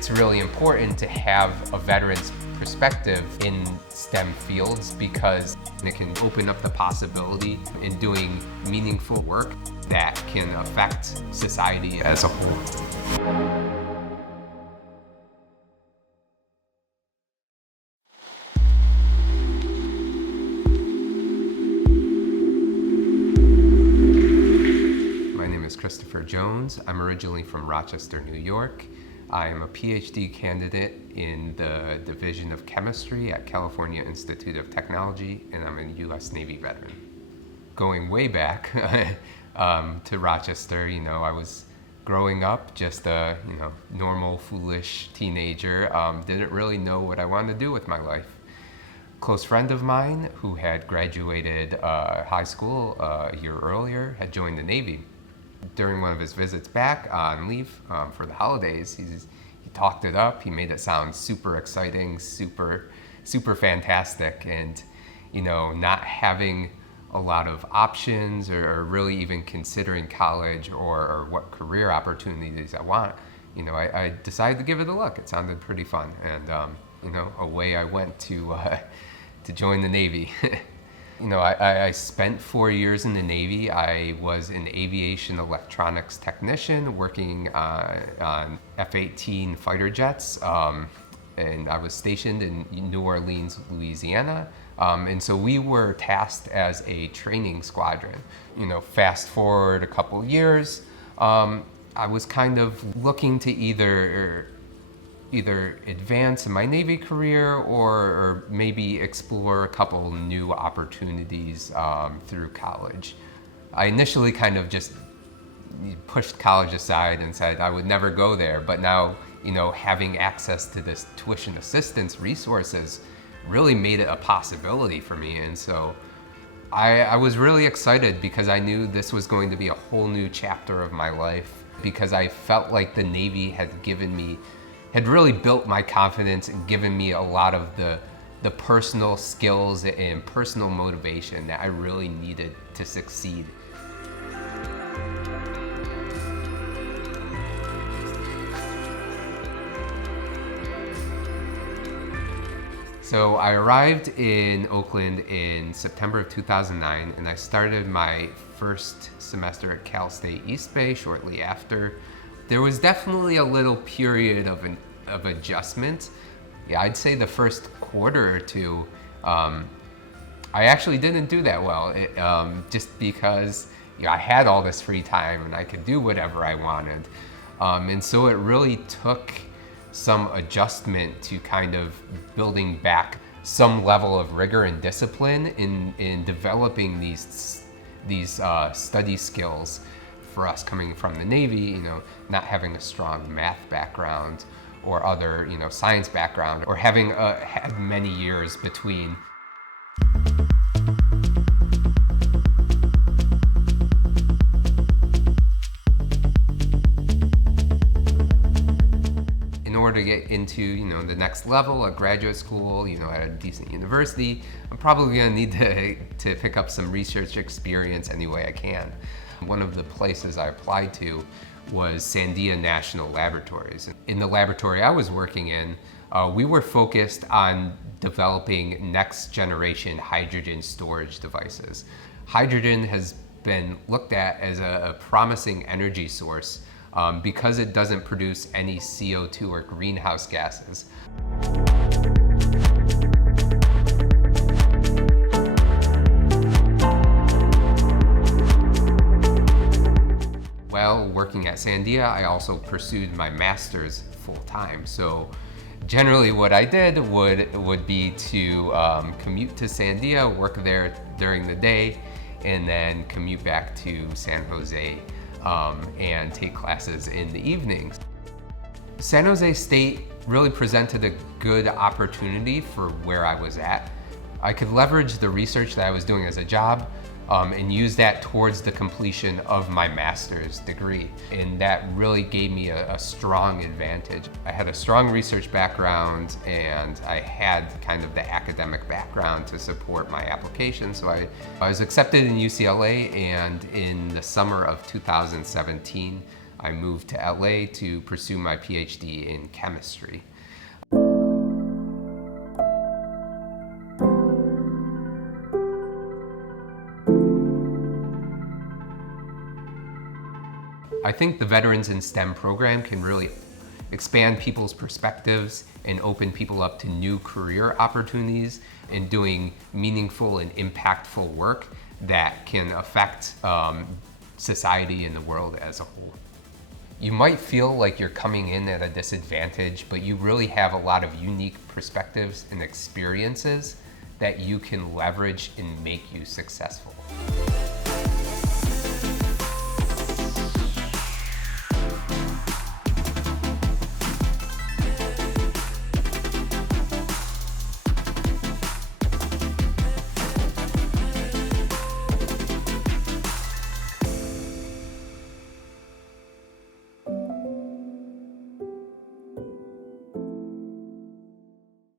it's really important to have a veteran's perspective in STEM fields because it can open up the possibility in doing meaningful work that can affect society as a whole. Christopher Jones. I'm originally from Rochester, New York. I am a PhD candidate in the Division of Chemistry at California Institute of Technology, and I'm a U.S. Navy veteran. Going way back to Rochester, I was growing up just a normal, foolish teenager. Didn't really know what I wanted to do with my life. A close friend of mine who had graduated high school a year earlier had joined the Navy. During one of his visits back on leave for the holidays, he talked it up. He made it sound super exciting, super fantastic, and not having a lot of options or really even considering college or what career opportunities I want. I decided to give it a look. It sounded pretty fun, and away I went to join the Navy. I spent 4 years in the Navy. I was an aviation electronics technician working on F-18 fighter jets, and I was stationed in New Orleans, Louisiana. And so we were tasked as a training squadron. Fast forward a couple years, I was kind of looking to either advance in my Navy career or maybe explore a couple new opportunities through college. I initially kind of just pushed college aside and said I would never go there, but now, having access to this tuition assistance resources really made it a possibility for me. And so I was really excited because I knew this was going to be a whole new chapter of my life, because I felt like the Navy had really built my confidence and given me a lot of the personal skills and personal motivation that I really needed to succeed. So I arrived in Oakland in September of 2009, and I started my first semester at Cal State East Bay shortly after. There was definitely a little period of adjustment. Yeah, I'd say the first quarter or two, I actually didn't do that well, just because I had all this free time and I could do whatever I wanted. And so it really took some adjustment to kind of building back some level of rigor and discipline in developing these study skills. For us coming from the Navy, not having a strong math background or other, science background, or having had many years between. In order to get into, the next level at graduate school, at a decent university, I'm probably gonna need to pick up some research experience any way I can. One of the places I applied to was Sandia National Laboratories. In the laboratory I was working in, we were focused on developing next generation hydrogen storage devices. Hydrogen has been looked at as a promising energy source because it doesn't produce any CO2 or greenhouse gases. While working at Sandia, I also pursued my master's full-time. So generally what I did would be to commute to Sandia, work there during the day, and then commute back to San Jose and take classes in the evenings. San Jose State really presented a good opportunity for where I was at. I could leverage the research that I was doing as a job and use that towards the completion of my master's degree. And that really gave me a strong advantage. I had a strong research background and I had kind of the academic background to support my application. So I was accepted in UCLA, and in the summer of 2017, I moved to LA to pursue my PhD in chemistry. I think the Veterans in STEM program can really expand people's perspectives and open people up to new career opportunities in doing meaningful and impactful work that can affect society and the world as a whole. You might feel like you're coming in at a disadvantage, but you really have a lot of unique perspectives and experiences that you can leverage and make you successful.